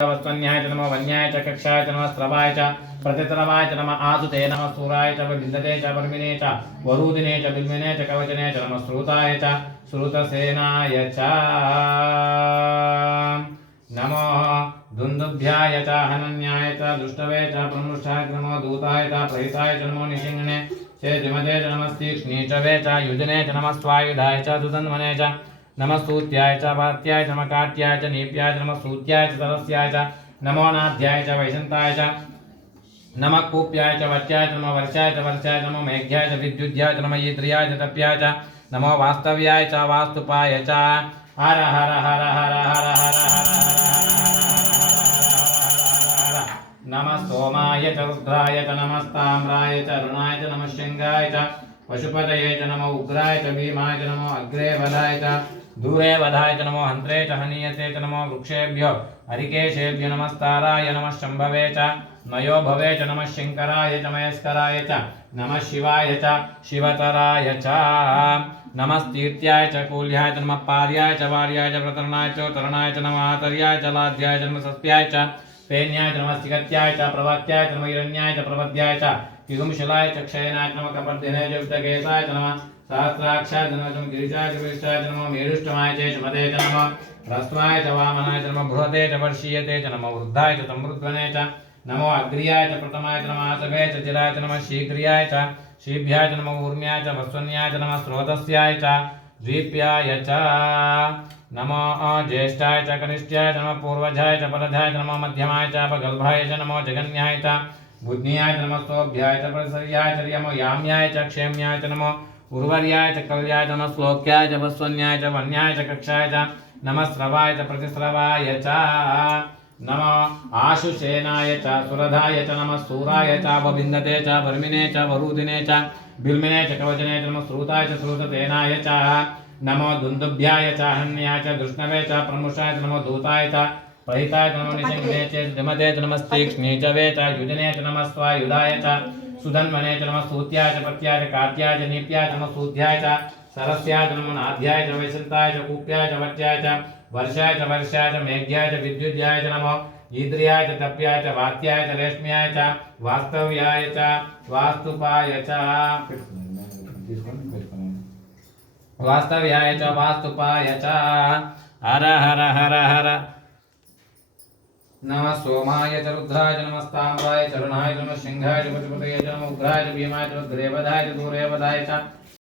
वस्वन्याय च नमः वन्याय च कक्षाय च नमः स्रवाय च प्रतिस्रवाय च नमः आसुते नमः सूराय च विन्दते च वर्मिने च वरूदिने च बिल्मिने च कवचने च नमः श्रुताय च श्रुतसेनाय च नमो दुन्दुभ्याय च हनन्याय च दुष्टवे च प्रमृष्टाय च नमो दूताय च प्रहिताय च नमो निशिङ्गणे चेदिमते च नमः तीक्ष्णीचवे च युजने च नमः स्वायुधाय च दुदन्वने च नमः सूत्याय च वात्याय च नमः काट्याय च नीप्याय च नमः सूत्याय च तरस्याय च नमो नाध्याय च वैशन्ताय च नमः कूप्याय च वच्याय च नमः वर्षाय च नमो मेघ्याय च विद्युद्याय च नमः ईद्रियाय च तप्याय च नमो वास्तव्याय च वास्तुपाय च हर हर हर हर हर हर नमः सोमाय च रुद्राय च नमस्ताम्राय च अरुणाय च नमः शृंगाय च पशुपतये च नमो उग्राय च भीमाय च नमो अग्रे वधाय च दूरे वधाय च नमो हन्त्रे च हनीयते च नमो वृक्षेभ्यो हरिकेशेभ्यो नमस्ताराय नमः शम्भवे च नयो भवे च नमः शङ्कराय च महेश्वराय च नमः शिवाय च शिवतराय च नमस्तीर्त्याय च कूल्याय च नमः पार्याय च वार्याय च प्रतरणाय च तरणाय च नमः आतर्याय च लाध्याय च नमः सस्याय च पेन्याय च नमः सिगत्याय च प्रवात्याय च नमः हिरण्याय च प्रवद्याय च किगुंशलाय च क्षयनाय च नमः कपर्दिने च विद्यकेशाय च नमः सहस्राक्षाय च नमः गिरिजाय च विष्टाय च नमः मेरुष्टमाय च शुभते च नमः ह्रस्वाय च वामनाय च नमः बृहते च वर्षीयते च नमः वृद्धाय च समृद्ध्वने च नमो अग्र्याय च प्रथमाय च नमः आसवे च चिराय च नमः शीघ्र्याय च शीभ्याय च नमः ऊर्म्याय च वस्वन्याय च नमः स्रोतस्याय च द्वीप्याय च नमो ज्येष्ठाय च कनिष्ठाय च नमः पूर्वजाय च परजाय च नमः मध्यमाय च अपगल्भाय च नमो जगन्याय च बुद्ध्याय च नमः स्तोभ्याय च परिसर्याय च यमो याम्याय च क्षेम्याय च नमो उर्वर्याय च कल्याय च नमः श्लोक्याय च वस्वन्याय च वन्याय च कक्षाय च नमः स्रवाय च प्रतिस्रवाय च नमः आशुसेनाय च सुरधाय च नमः सूराय च वविन्दते च वर्मिने च वरूदिने च बिल्मिने च कवचने च नमः श्रुताय च श्रुतसेनाय च नमो दुन्दुभ्याय च हन्याय च दुष्णवे च प्रमुषाय च नमो दूताय च प्रहिताय च नमो निशिङ्गणे च दिमते च नमस्तीक्ष्णीचवे च युजने च नमः स्वायुधाय च सुधन्वने च नमः सूत्याय च पत्याय च कार्त्याय च नीप्याय च नमः सूध्याय च सरस्याय च नमो नाध्याय च वैशन्ताय च कूप्याय च वच्याय च वर्षाय च मेघ्याय च विद्युद्याय च नमो ईद्रियाय च तप्याय च वात्याय च रेश्म्याय च वास्तव्याय च वास्तुपाय च वास्तव्याय च वास्तुपाय च हर हर हर हर नमः सोमाय च रुद्राय च नमस्ताम्राय च अरुणाय च नमः सिंहाय च पशुपतये च नमः उग्राय च भीमाय च अग्रे वधाय च दूरे वधाय च